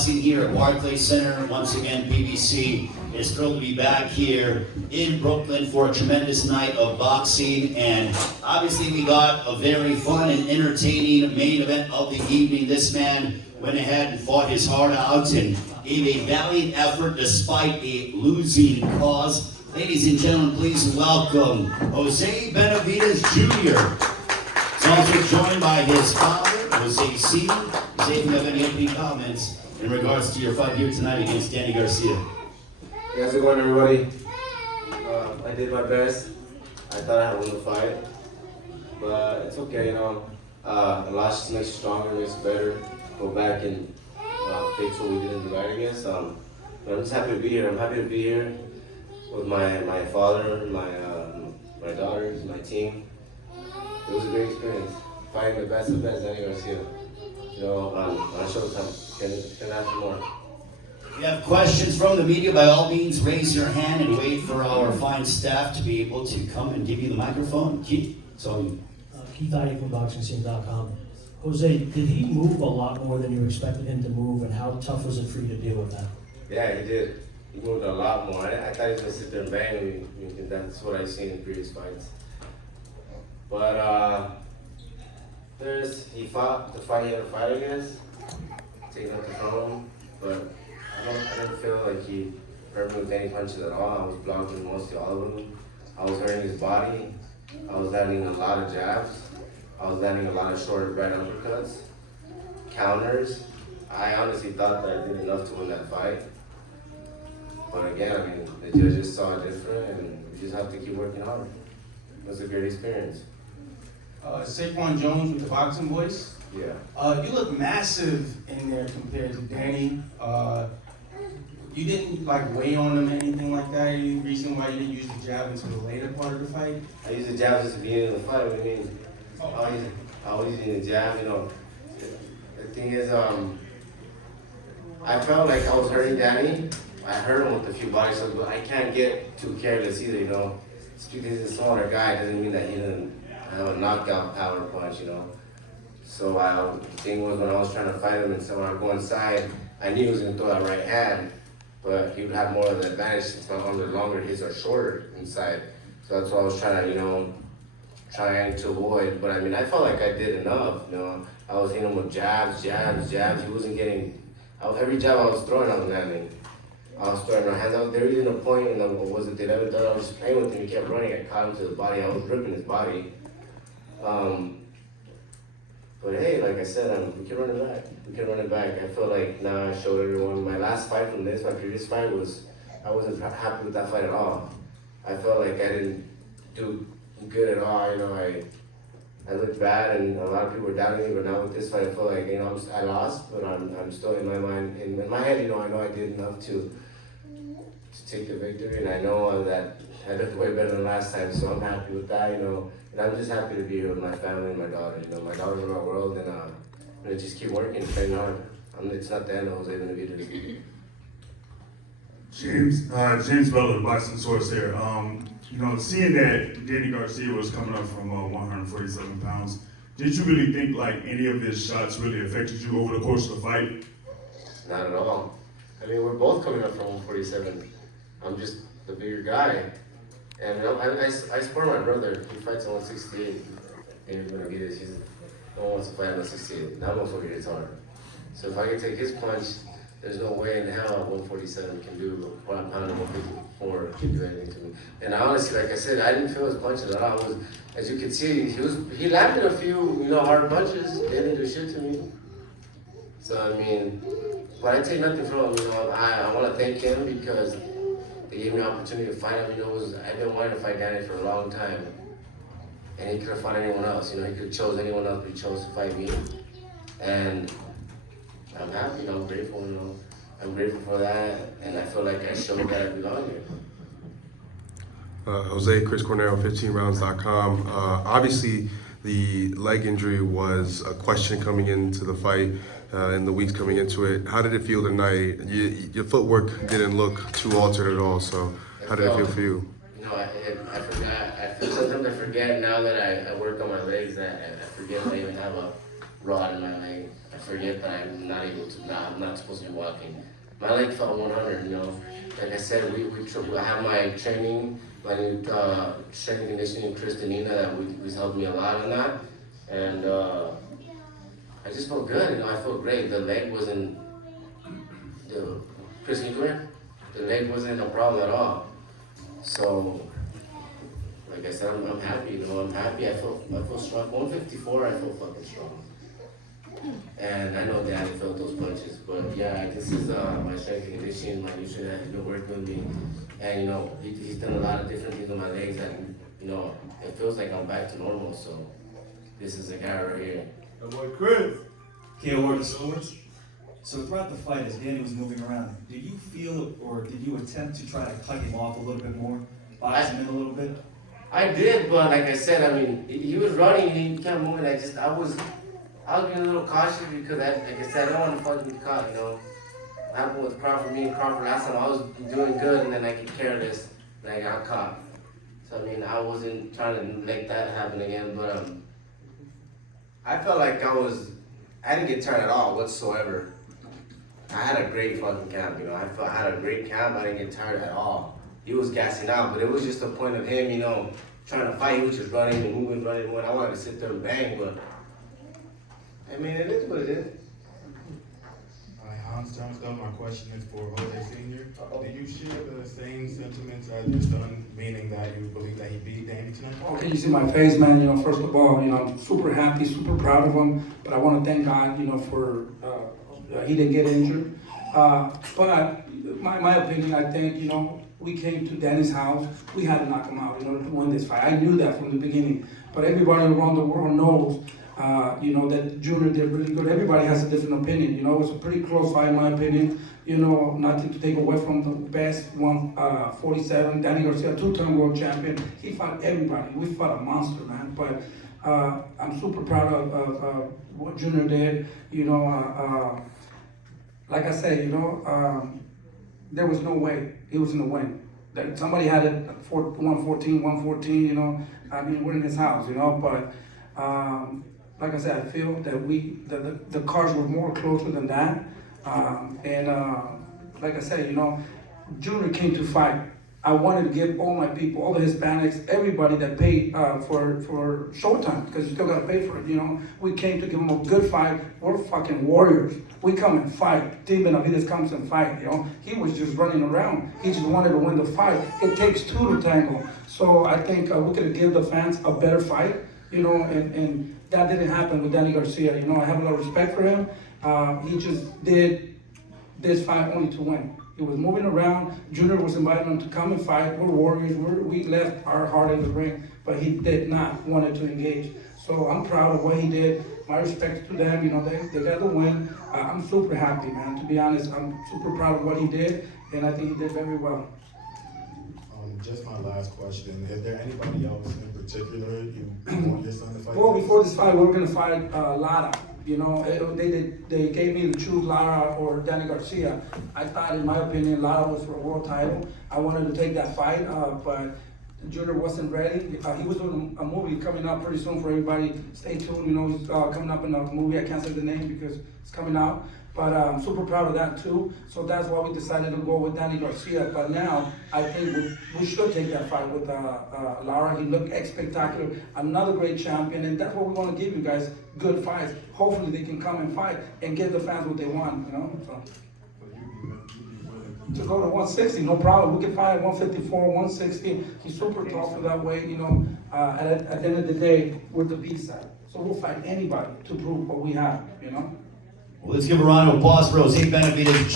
Boxing here at Barclays Center. Once again, BBC is thrilled to be back here in Brooklyn for a tremendous night of boxing. And obviously we got a very fun and entertaining main event of the evening. This man went ahead and fought his heart out and gave a valiant effort despite a losing cause. Ladies and gentlemen, please welcome Jose Benavidez Jr. He's also joined by his father, Jose Sr. Jose, if you have any opening comments in regards to your fight here tonight against Danny Garcia. Hey, how's it going, everybody? I did my best. I thought I had won the fight, but it's okay, you know. A loss makes you stronger, makes you better. Go back and fix what we did in the fight against. But I'm just happy to be here. I'm happy to be here with my father, my daughters, my team. It was a great experience. Fighting the best of Danny Garcia. You know, on Showtime. Can ask for more. If you have questions from the media, by all means, raise your hand and wait for our fine staff to be able to come and give you the microphone. Keith, it's all you. Keith Ivey from BoxingScene.com. Jose, did he move a lot more than you expected him to move, and how tough was it for you to deal with that? Yeah, he did. He moved a lot more. I thought he was going to sit there and bang me. That's what I've seen in previous fights. But he fought the fight he had to fight against, taking nothing from him. But I didn't feel like he hurt me with any punches at all. I was blocking mostly all of them. I was hurting his body. I was landing a lot of jabs. I was landing a lot of short right uppercuts, counters. I honestly thought that I did enough to win that fight. But again, I mean, the judges saw it different, and we just have to keep working hard. It was a great experience. Saquon Jones with the Boxing Voice. Yeah. You look massive in there compared to Danny. You didn't like weigh on him or anything like that. Any reason why you didn't use the jab until the later part of the fight? I used the jab just at the beginning of the fight. What do you mean? I always use the jab, you know. The thing is, I felt like I was hurting Danny. I hurt him with a few body shots, but I can't get too careless either, you know. Just because he's a smaller guy doesn't mean that he didn't have a knockout power punch, you know. So the thing was, when I was trying to fight him and so when I go inside, I knew he was going to throw that right hand, but he would have more of the advantage since my arms are longer, his are shorter inside. So that's what I was trying to avoid. But I mean, I felt like I did enough, you know. I was hitting him with jabs. He wasn't getting, every jab I was throwing, I was landing. I was throwing my hands out. There wasn't a point in the, I was just playing with him. He kept running. I caught him to the body. I was ripping his body. But hey, like I said, we can run it back. We can run it back. I feel like now I showed everyone. My last fight from this, my previous fight I wasn't happy with that fight at all. I felt like I didn't do good at all. You know, I looked bad, and a lot of people were doubting me. But now with this fight, I feel like, you know, I lost, but I'm still in my mind, in my head, you know, I know I did enough to take the victory, and I know that I looked way better than last time, so I'm happy with that, you know. And I'm just happy to be here with my family and my daughter. You know, my daughter's in my world, and I'm gonna just keep working, training hard. It's not the end of Jose Benavidez. James Butler, the Boxing Source here. You know, seeing that Danny Garcia was coming up from 147 pounds, did you really think like any of his shots really affected you over the course of the fight? Not at all. I mean, we're both coming up from 147. I'm just the bigger guy. And I support my brother. He fights at 168. Danny Benavidez, no one wants to fight at 168. That motherfucker hits hard. So if I can take his punch, there's no way in hell 147 can do what I'm pounding 154 can do anything to me. And honestly, like I said, I didn't feel his punches at all. As you can see, he landed a few, you know, hard punches. They didn't do shit to me. So I mean, but I take nothing from him. You know, I want to thank him because they gave me the opportunity to fight him. You know, I've been wanting to fight Danny for a long time, and he could have fought anyone else. You know, he could have chose anyone else, but he chose to fight me. And I'm happy. I'm grateful. You know, I'm grateful for that, and I feel like I showed that I belong here. Jose, Chris Cornell, 15rounds.com. Obviously, the leg injury was a question coming into the fight in the weeks coming into it. How did it feel tonight? Your footwork didn't look too altered at all, so how did it feel for you? You know, I forgot. Sometimes I forget now that I work on my legs that I forget I even have rod in my leg. I forget that I'm not able to, I'm not supposed to be walking. My leg felt 100, you know. Like I said, I have my training, my new strength and conditioning, Kristalina, that was helped me a lot on that. And I just felt good, you know, I felt great. The leg wasn't, Chris, can you come here? The leg wasn't a problem at all. So, like I said, I'm happy, you know, I'm happy. I feel strong. 154, I feel fucking strong. And I know Danny felt those punches, but yeah, this is my strength and conditioning, my nutrition that he's been working with me. And, you know, he's done a lot of different things with my legs that, you know, it feels like I'm back to normal. So, this is a guy right here. That boy Chris. KO Ward Swords. So throughout the fight, as Danny was moving around, did you feel or did you attempt to try to cut him off a little bit more, box him in a little bit? I did, but like I said, I mean, he was running and he kept moving. I was being a little cautious because, like I said, I don't want to fucking be caught, you know. What happened with Crawford, me and Crawford last time, I was doing good and then I get careless and I got caught. So, I mean, I wasn't trying to make that happen again, but I felt like I didn't get tired at all whatsoever. I had a great fucking camp, you know. I had a great camp, I didn't get tired at all. He was gassing out, but it was just a point of him, you know, trying to fight. He was just running and moving, running and moving. I wanted to sit there and bang, but I mean, it is what it is. Hi, Hans Turnstone. My question is for Jose Sr. Do you share the same sentiments as your son, meaning that you believe that he beat Danny tonight? Okay, you see my face, man. You know, first of all, you know, I'm super happy, super proud of him. But I want to thank God, you know, for he didn't get injured. But my opinion, I think, you know, we came to Danny's house. We had to knock him out in order to win this fight. I knew that from the beginning. But everybody around the world knows, you know, that Junior did really good. Everybody has a different opinion. You know, it was a pretty close fight, in my opinion. You know, nothing to take away from the best 147, Danny Garcia, two-time world champion. He fought everybody. We fought a monster, man. But I'm super proud of what Junior did. You know, like I said, you know, there was no way he was gonna win. That somebody had it 114, you know. I mean, we're in his house, you know. But like I said, I feel that the cards were more closer than that. Like I said, you know, Junior came to fight. I wanted to give all my people, all the Hispanics, everybody that paid for showtime, because you still gotta pay for it, you know. We came to give them a good fight. We're fucking warriors. We come and fight. Jose Benavidez comes and fight, you know. He was just running around. He just wanted to win the fight. It takes two to tango. So I think we could give the fans a better fight, you know, and that didn't happen with Danny Garcia. You know, I have a lot of respect for him. He just did this fight only to win. He was moving around. Junior was inviting him to come and fight. We're warriors. We left our heart in the ring, but he did not want to engage. So I'm proud of what he did. My respect to them. You know, they got the win. I'm super happy, man. To be honest, I'm super proud of what he did, and I think he did very well. Just my last question. Is there anybody else in particular you want your son to fight? Well, before this fight, we were gonna fight Lara. You know, they gave me to choose Lara or Danny Garcia. I thought, in my opinion, Lara was for a world title. I wanted to take that fight, but Junior wasn't ready. He was doing a movie coming out pretty soon for everybody. Stay tuned. You know, he's coming up in a movie. I can't say the name because it's coming out. But I'm super proud of that too. So that's why we decided to go with Danny Garcia. But now I think we should take that fight with Lara. He looked spectacular. Another great champion, and that's what we want to give you guys, good fights. Hopefully they can come and fight and give the fans what they want, you know. So. To go to 160, no problem. We can fight at 154, 160. He's super tall for that weight, you know. At the end of the day, we're the B side. So we'll fight anybody to prove what we have, you know. Well, let's give a round of applause for Jose Benavidez Jr.